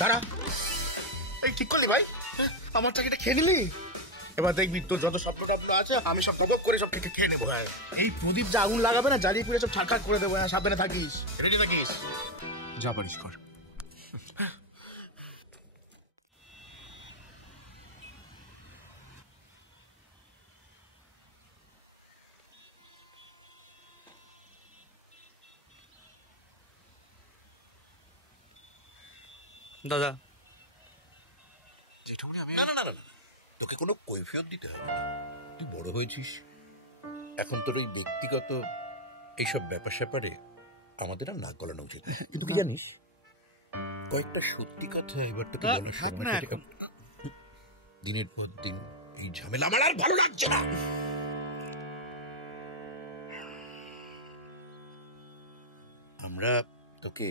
দাঁড়া, এই ঠিক করলি ভাই? আমার চাকরিটা খেয়ে নিলি? এবার দেখবি তোর যত স্বপ্ন টপ্ন আছে আমি সব পদক করে সব খেয়ে নেবো। হ্যাঁ, এই প্রদীপ যা আগুন লাগাবে না, জ্বালিয়ে পুড়ে সব ছাড়খাড় করে দেবো। হ্যাঁ, সাবধানে থাকিস, রেডি থাকিস। যা পারিস কর। দাদা, জেঠুমনি আমি না না না না, তোকে কোনো কৈফিয়ত দিতে হবে না। তুই বড় হয়েছিস, এখন তোর ওই ব্যক্তিগত এইসব ব্যাপার স্যাপারে আমাদের আর নাক গলানো উচিত। কিন্তু কি জানিস, কয়েকটা সত্যি কথা এবার তোকে বলার সময় দিনের পর দিন এই ঝামেলা আমার আর ভালো লাগছে না। আমরা তোকে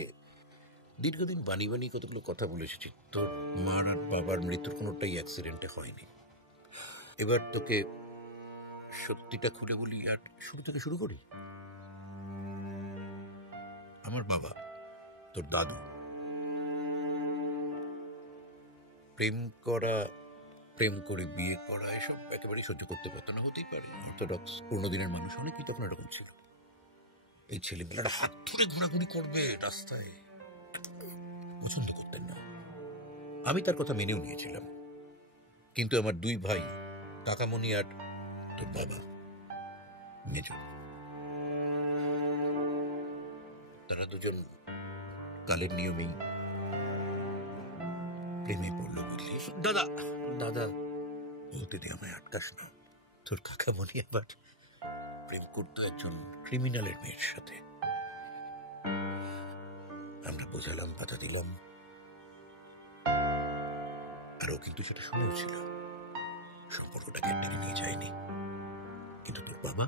দীর্ঘদিন বানি বানি কতগুলো কথা বলে এসেছি। তোর মার আর বাবার মৃত্যুর কোনোটাই অ্যাক্সিডেন্টে হয়নি। এবার তোকে সত্যিটা খুলে বলি আর শুরু থেকে শুরু করি। আমার বাবা, তোর দাদু, প্রেম করা, প্রেম করে বিয়ে করা এসব একেবারেই সহ্য করতে পারতো না। হতেই পারে, অর্থোডক্স পুরোনো দিনের মানুষ অনেকেই তখন এরকম ছিল। এই ছেলেমেয়েরা হাত ধরে ঘোরাঘুরি করবে রাস্তায়, পছন্দ করতেন না। আমি তার কথা মেনেও নিয়েছিলাম, কিন্তু আমার দুই ভাই কাকামণি আর তোর বাবা মেজ, তারা দুজন কালের নিয়মেই প্রেমে পড়লো। বুঝলি দাদা, দাদা বলতে দে, আমায় আটকাস না। তোর কাকামণি আবার প্রেম করতো একজন ক্রিমিনালের মেয়ের সাথে। আমরা বোঝালাম, বাধা দিলাম, আর ও কিন্তু সেটা শুনেও ছিল। সম্পর্কটাকে টেনে নিয়ে যায়নি, কিন্তু তোর বাবা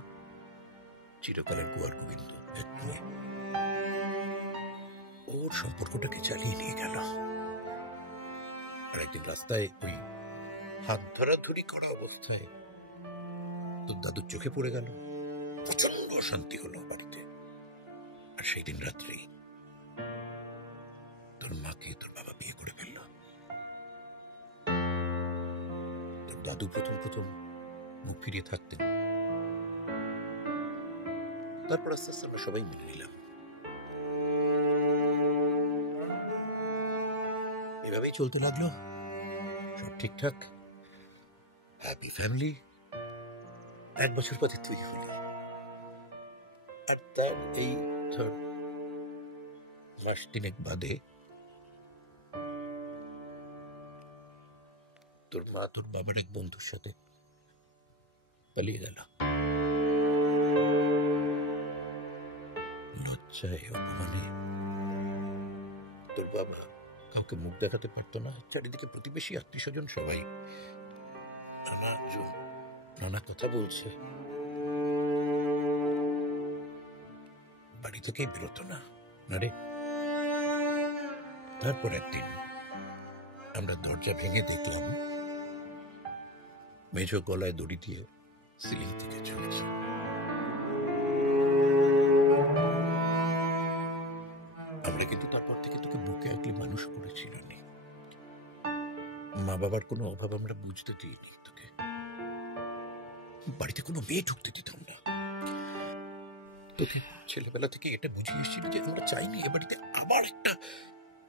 চিরকালের কুয়ার গোবিন্দ ওর সম্পর্কটাকে চালিয়ে নিয়ে গেল। আর একদিন রাস্তায় ওই হাত ধরাধরি করা অবস্থায় তোর দাদুর চোখে পড়ে গেল। প্রচন্ড অশান্তি হলো বাড়িতে। আর সেই দিন রাত্রি তোর মাকে তোর বাবা বিয়ে করে ফেলল। তোর দাদু প্রথম প্রথম মুখ ফিরিয়ে থাকতেন, তারপর আস্তে আস্তে আমরা সবাই মেনে নিলাম। এভাবেই চলতে লাগলো, সব ঠিকঠাক, হ্যাপি ফ্যামিলি। 1 বছর পরে তুই হলি, আর তার এই ধর মাস 3 বাদে তোর মা তোর বাবার এক বন্ধুর সাথে পালিয়ে গেল। লজ্জায় অপমানে তোর বাবা কাউকে মুখ দেখাতে পারতো না। চারিদিকে প্রতিবেশী, আত্মীয় স্বজন সবাই নানা কথা বলছে। বাড়ি থেকেই বেরোতো না। রে, তারপর একদিন আমরা দরজা ভেঙে দেখলাম মেঝো গলায় দড়ি দিয়ে সিলিং থেকে ঝুলছে। আমরা কিন্তু তারপর থেকে তোকে বুকে আঁকলে মানুষ করেছিল না। মা বাবার কোনো অভাব আমরা বুঝতে দিইনি তোকে। বাড়িতে কোনো মেয়ে ঢুকতে দিতাম না। তোকে ছেলেবেলা থেকে এটা বুঝিয়ে এসেছি যে আমরা চাইনি এ বাড়িতে আবার একটা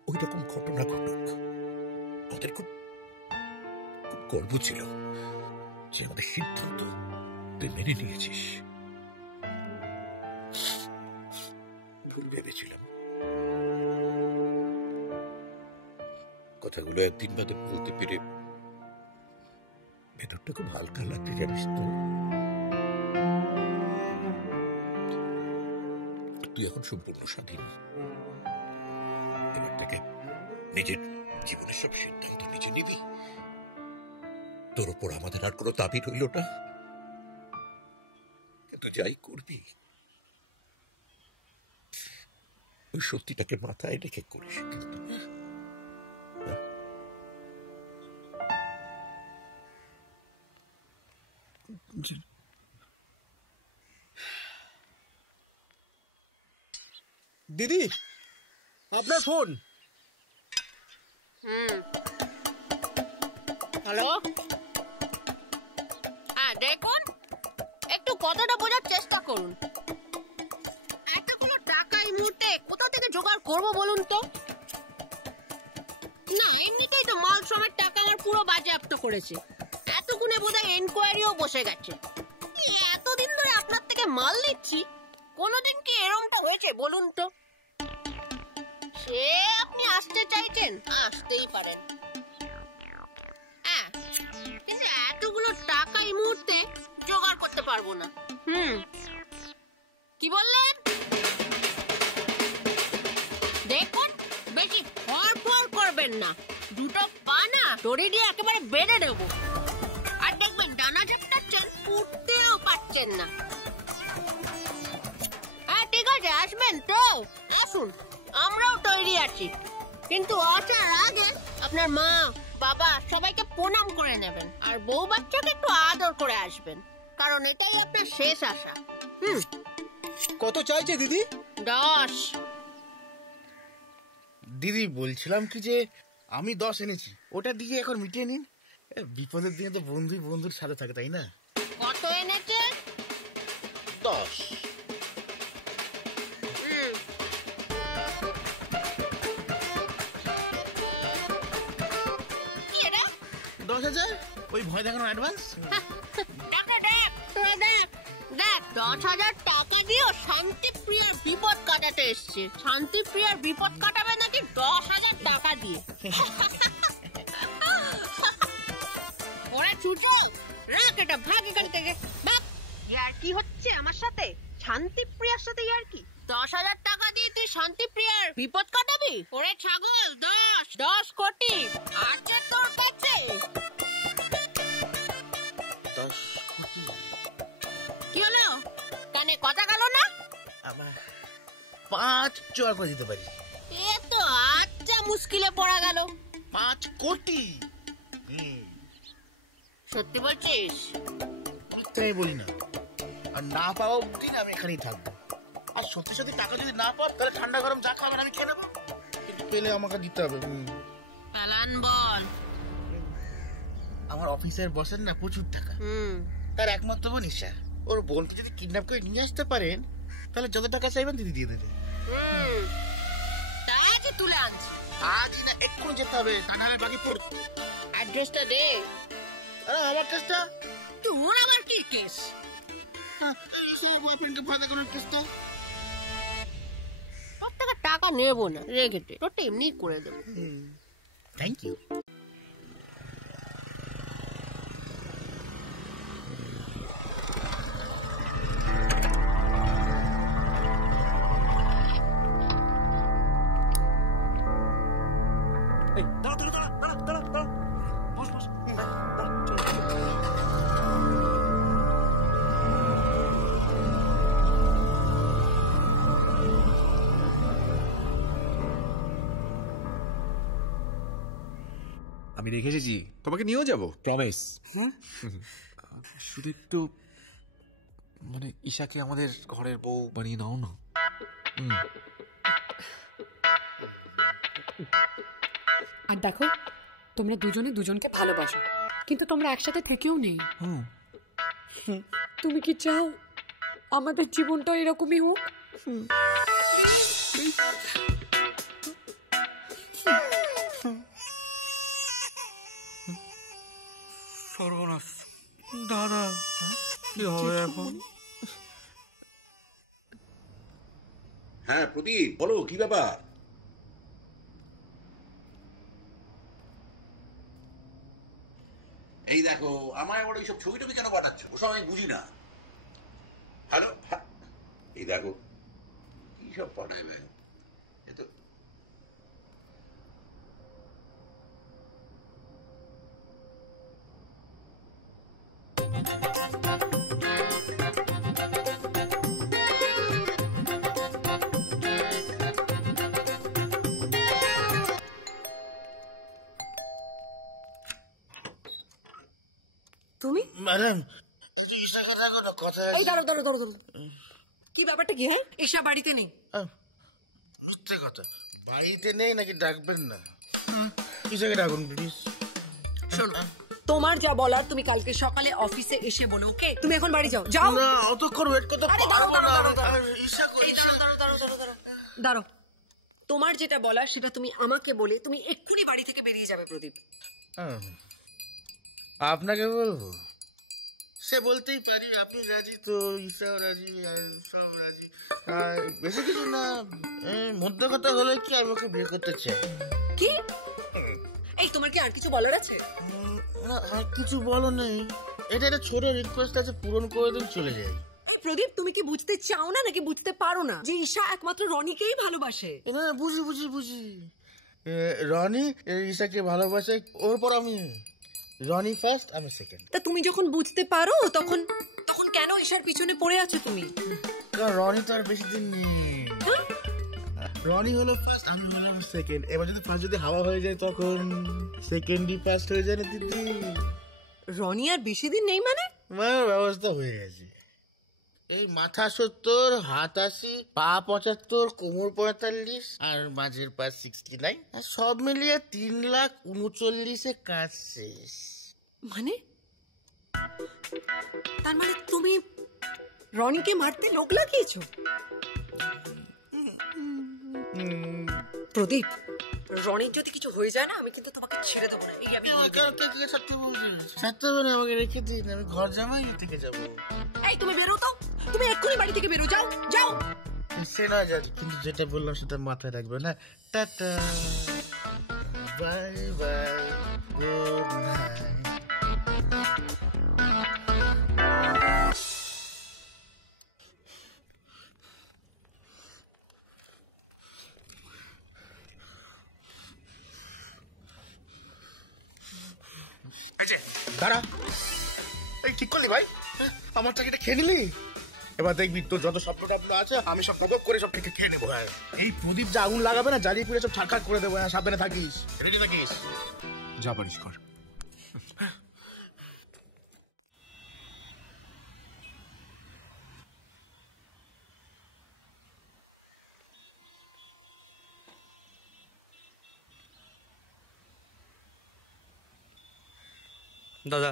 ওই রকম ঘটনা ঘটুক। আমাদের খুব খুব গর্ব ছিল যে আমাদের সিদ্ধান্ত তুই মেনে নিয়েছিস। ভুল ভেবেছিলাম। কথাগুলো একদিন বাদে বলতে পেরে ভেতরটা খুব হালকা লাগছে, জানিস তো। তুই এখন সম্পূর্ণ স্বাধীন। এবার থেকে নিজের জীবনের সব সিদ্ধান্ত নিজে নিবি। তোর ওপর আমাদের আর কোনো দাবি রইল না। কিন্তু যাই করবি ওই সত্যিটাকে মাথায় রেখে করিস। কিন্তু দিদি, আপনার ফোন। হ্যালো, হ্যাঁ দেখুন, একটু কথাটা বোঝার চেষ্টা করুন। এতগুলো টাকা এই মুহূর্তে কোথা থেকে জোগাড় করবো বলুন তো? না, এমনিতেই তো মাল শ্রমের টাকা আমার পুরো বাজেয়াপ্ত করেছে। এতগুণে বোধহয় এনকোয়ারিও বসে গেছে। এতদিন ধরে আপনার থেকে মাল নিচ্ছি, কোনোদিন কি এরমটা হয়েছে বলুন তো? সে আপনি আসতে চাইছেন, আসতেই পারেন। হ্যাঁ, কিন্তু এতগুলো টাকা এই মুহূর্তে জোগাড় করতে পারবো না। কি বললেন? দেখুন, বেশি ফর করবেন না। দুটো পা না দড়ি দিয়ে একেবারে বেঁধে দেবো। আর দেখবেন ডানা ঝাপটাচ্ছেন, উঠতেও পারছেন না। হ্যাঁ ঠিক আছে, আসবেন তো আসুন, আমরাও তৈরি আছি। কিন্তু আসার আগে আপনার মা বাবা সবাইকে প্রণাম করে নেবেন, আর বউ বাচ্চাকে একটু আদর করে আসবেন, কারণ এটাই আপনার শেষ আশা। কত চাইছে দিদি? 10। দিদি বলছিলাম কি যে আমি 10 এনেছি, ওটা দিয়ে এখন মিটিয়ে নিন। বিপদের দিনে তো বন্ধুই বন্ধুর সাথে থাকে, তাই না? কত এনেছে? 10। কি এটা? 10,000 ওই ভয় দেখানো অ্যাডভান্স। দেখ, 10,000 টাকা দিয়েও শান্তিপ্রিয়ার বিপদ কাটাতে এসছে। শান্তিপ্রিয়ার বিপদ কাটাবে নাকি 10,000 টাকা দিয়ে? ওরা ছুটো, রাখ এটা, ভাগ এখান থেকে ভাগ। ইয়ার কি হচ্ছে আমার সাথে? শান্তিপ্রিয়ার সাথে ইয়ার কি? 10,000 টাকা দিয়ে তুই শান্তিপ্রিয়ার বিপদ কাটাবি? ওরে ছাগল, 10 কোটি আছে তোর কাছে। 10 কোটি? কি হলো, কানে কথা গেল না? আবার 5 জোয়ার করে দিতে পারি। এ তো আচ্ছা মুশকিলে পড়া গেল। 5 কোটি? সত্যি বলছিস? আমি বলি না, আর না পাওয়া অব্দি আমি এখানেই থাকবো। আর সত্যি সত্যি টাকা যদি না পাও, তাহলে ঠান্ডা গরম যা খাবেন আমি খেয়ে নেবো, কিন্তু পেলে আমাকে দিতে হবে। পালান বল। আমার অফিসের বসের না প্রচুর টাকা, তার একমাত্র বোন ঈশা। ওর বোনকে যদি কিডন্যাপ করে নিয়ে আসতে পারেন, তাহলে যত টাকা চাইবেন দিদি দিয়ে দেবে। তাই যে তুলে আনছি, আজ না এক্ষুনি যেতে হবে, তা নাহলে বাকি পড়বে। অ্যাড্রেসটা দে। আমার কেসটা? তোর আবার কি কেস? বয়ফ্রেন্ডকে ভয় দেখানোর কেসটা। তোর থেকে টাকা নেবো না, রেখে দে, তোরটা এমনি করে দেবো। Thank you. আমি রেখে এসেছি, তোমাকে নিয়েও যাবো, প্রমিস। শুধু একটু মানে ঈশাকে আমাদের ঘরের বউ বানিয়ে নাও না। আর দেখো, তোমরা দুজনে দুজনকে ভালোবাসো, কিন্তু তোমরা একসাথে থেকেও নেই। তুমি কি চাও আমাদের জীবনটা এরকমই হোক? সর্বনাশ, দাদা কি হবে এখন? হ্যাঁ প্রদীপ, বলো কি ব্যাপার? এই দেখো, আমায় আবার এইসব ছবি টবি কেন পাঠাচ্ছ? ওসব আমি বুঝি না। হ্যালো, এই দেখো কি সব পাঠাবে। এ তো তুমি ম্যাডাম, কথা এই দাঁড়ো দাঁড়ো দাঁড়ো দাঁড়ো, কি ব্যাপারটা কি? হ্যাঁ, ঈশা বাড়িতে নেই। সত্যি কথা, বাড়িতে নেই নাকি ডাকবেন না? ইসাকে ডাকুন প্লিজ। শোনো, তোমার যা বলার তুমি কালকে সকালে অফিসে এসে বলো, ওকে? তুমি এখন বাড়ি যাও, যাও। না, অতক্ষণ ওয়েট করতে আরে পারবো না। ঈশা এই দাঁড়াও। তোমার যেটা বলার সেটা তুমি আমাকে বলে তুমি এক্ষুনি বাড়ি থেকে বেরিয়ে যাবে প্রদীপ। আপনাকে বলবো? সে বলতেই পারি, আপনি রাজি তো, ঈশাও রাজি, আর সব রাজি। আর বেশি কিছু না, মধ্যে কথা হলে কি আমাকে বিয়ে করতে চাই। কি? এই তোমার কি আর কিছু বলার আছে? না, আর কিছু বলো নেই। এটা একটা ছোট রিকোয়েস্ট আছে, পূরণ করে দিন, চলে যাই। প্রদীপ, তুমি কি বুঝতে চাও না নাকি বুঝতে পারো না যে ঈশা একমাত্র রনিকেই ভালোবাসে? না, বুঝি। রনি ঈশাকে ভালোবাসে, ওর পর আমি। রনি ফার্স্ট, আমি সেকেন্ড। তা তুমি যখন বুঝতে পারো তখন কেন ঈশার পিছনে পড়ে আছো তুমি? কারণ রনি তো আর বেশি দিন নেই। রনি হলো ফার্স্ট, আমি হলাম সেকেন্ড। এবার যদি ফার্স্ট যদি হাওয়া হয়ে যায় তখন সেকেন্ডই ফার্স্ট হয়ে যায় না দিদি? রনি আর বেশি দিন নেই মানে? ব্যবস্থা হয়ে গেছে। এই মাথা 70, হাত 80, পা 75, কোমর 45 আর মাঝের পা 69, আর সব মিলিয়ে 3,39,000 কাজ শেষ। মানে তার মানে তুমি রনিকে মারতে লোক লাগিয়েছো? প্রদীপ, রনির যদি কিছু হয়ে যায় না, আমি কিন্তু তোমাকে ছেড়ে দেবো না। এই আমি ছাড়তে হবে না, আমাকে রেখে দিন, আমি ঘর জামাই থেকে যাবো। এই তুমি বেরো তো, তুমি এক্ষুনি বাড়ি থেকে বেরো, যাও। সে না যাক, কিন্তু যেটা বললাম সেটা মাথায় রাখবে না। Tata, bye bye, good night. দাঁড়া, এই ঠিক করলি ভাই? আমার চাকরিটা খেয়ে নিলি? এবার দেখবি তোর যত স্বপ্ন টপ্ন আছে আমি সব গদক করে সব খেয়ে নেবো। হ্যাঁ, এই প্রদীপ যে আগুন লাগাবে না, জ্বালিয়ে পুড়ে সব ছাড়খাড় করে দেবো। হ্যাঁ, সাবধানে থাকিস, রেডি থাকিস। যা পারিস কর। দাদা,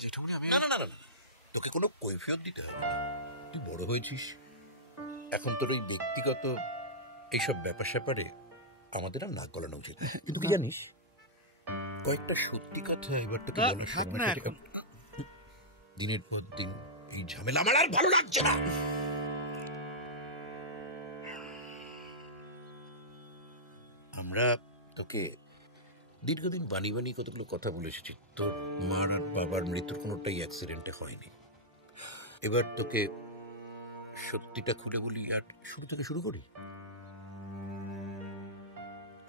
জেঠুমনি, আমি না, তোকে কোনো কৈফিয়ত দিতে হবে না। তুই বড় হয়েছিস, এখন তোর ওই ব্যক্তিগত এইসব ব্যাপার স্যাপারে আমাদের আর নাক গলানো উচিত। কিন্তু কি জানিস, কয়েকটা সত্যি কথা এবার তোকে বলার সময় এসেছে। দিনের পর দিন এই ঝামেলা আমার আর ভালো লাগছে না। আমরা তোকে দীর্ঘদিন বানি কতগুলো কথা বলে এসেছি। তোর মার আর বাবার মৃত্যুর কোনোটাই অ্যাক্সিডেন্টে হয়নি। এবার তোকে সত্যিটা খুলে বলি, আর শুরু থেকে শুরু করি।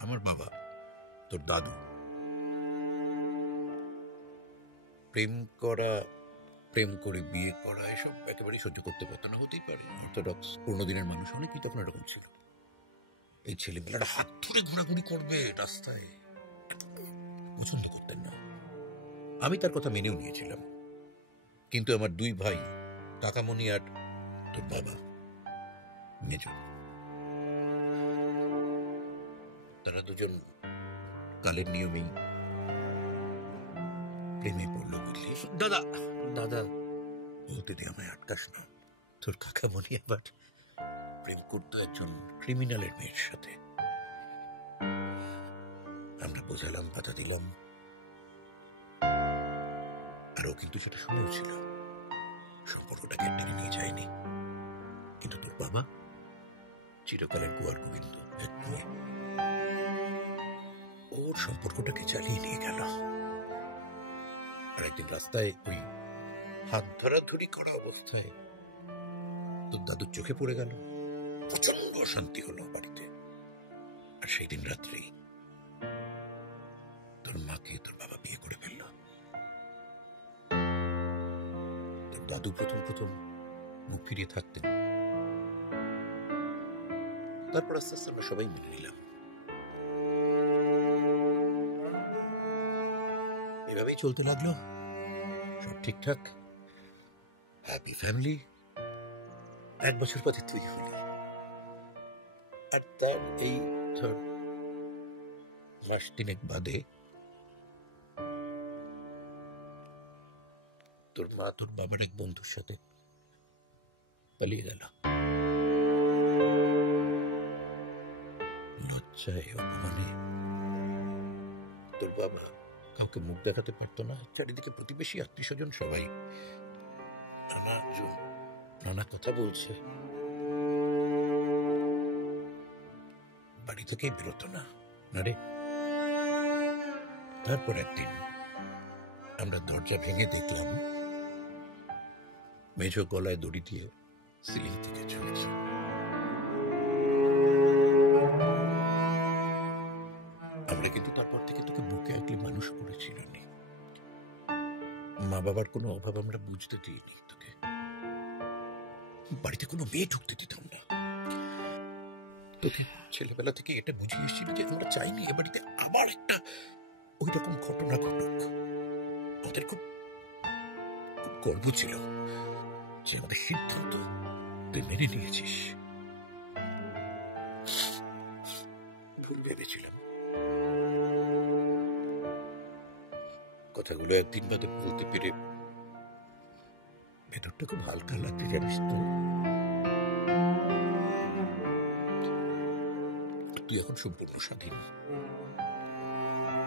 আমার বাবা, তোর দাদু, প্রেম করে বিয়ে করা এসব একেবারেই সহ্য করতে পারতো না। হতেই পারে, অর্থোডক্স পুরোনো দিনের মানুষ অনেকেই তখন এরকম ছিল। এই ছেলেমেয়েরা হাত ধরে ঘোরাঘুরি করবে রাস্তায়, পছন্দ করতেন না। আমি তার কথা মেনেও নিয়েছিলাম, কিন্তু আমার দুই ভাই, কাকামণি আর তোর বাবা মেজ, তারা দুজন কালের নিয়মেই প্রেমে পড়লো, বুঝলি? দাদা বলতে দে, আমায় আটকাস না। তোর কাকামণি আবার প্রেম করতো একজন ক্রিমিনালের মেয়ের সাথে। আমরা বোঝালাম, বাধা দিলাম, আর ও কিন্তু সেটা শুনেও ছিল। সম্পর্কটাকে টেনে নিয়ে যায়নি, কিন্তু তোর বাবা চিরকালের কুয়ার গোবিন্দ ওর সম্পর্কটাকে চালিয়ে নিয়ে গেল। আর একদিন রাস্তায় ওই হাত ধরাধরি করা অবস্থায় তোর দাদুর চোখে পড়ে গেল। প্রচন্ড অশান্তি হলো বাড়িতে। আর সেই দিন রাত্রি তোর মাকে তোর বাবা বিয়ে করে ফেলল। তোর দাদু প্রথম মুখ ফিরিয়ে থাকতেন, তারপর আস্তে আস্তে আমরা সবাই মেনে নিলাম। এভাবেই চলতে লাগলো, সব ঠিকঠাক, হ্যাপি ফ্যামিলি। 1 বছর পথে তুই হলি, আর তার এই ধর মাস তিনেক বাদে তোর মা তোর বাবার এক বন্ধুর সাথে পালিয়ে গেল। লজ্জায় অপমানে তোর বাবা কাউকে মুখ দেখাতে পারতো না। চারিদিকে প্রতিবেশী আত্মীয় স্বজন সবাই নানা কথা বলছে, বাড়ি থেকেই বেরোতো না। রে তারপর একদিন আমরা দরজা ভেঙে দেখলাম মেজ গলায় দড়ি দিয়ে সিলিং থেকে ঝুলছে। আমরা কিন্তু তারপর থেকে তোকে বুকে আঁকলে মানুষ করেছিল নি। মা বাবার কোনো অভাব আমরা বুঝতে দিইনি তোকে। বাড়িতে কোনো মেয়ে ঢুকতে দিতাম না। তোকে ছেলেবেলা থেকে এটা বুঝিয়ে এসেছিল যে আমরা চাইনি এ বাড়িতে আবার একটা ওই রকম ঘটনা ঘটুক। আমাদের খুব খুব গর্ব ছিল যে আমাদের সিদ্ধান্ত তুই মেনে নিয়েছিস। ভুল ভেবেছিলাম। কথাগুলো একদিন বাদে বলতে পেরে ভেতরটা খুব হালকা লাগছে, জানিস তো। তুই এখন সম্পূর্ণ স্বাধীন।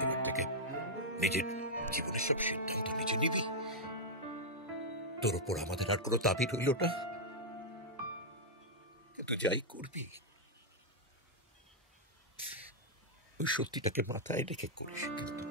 এবার থেকে নিজের জীবনের সব সিদ্ধান্ত নিজে নিবি। তোর উপর আমাদের আর কোনো দাবি রইল না। কিন্তু যাই করবি ওই সত্যিটাকে মাথায় রেখে করিস কিন্তু।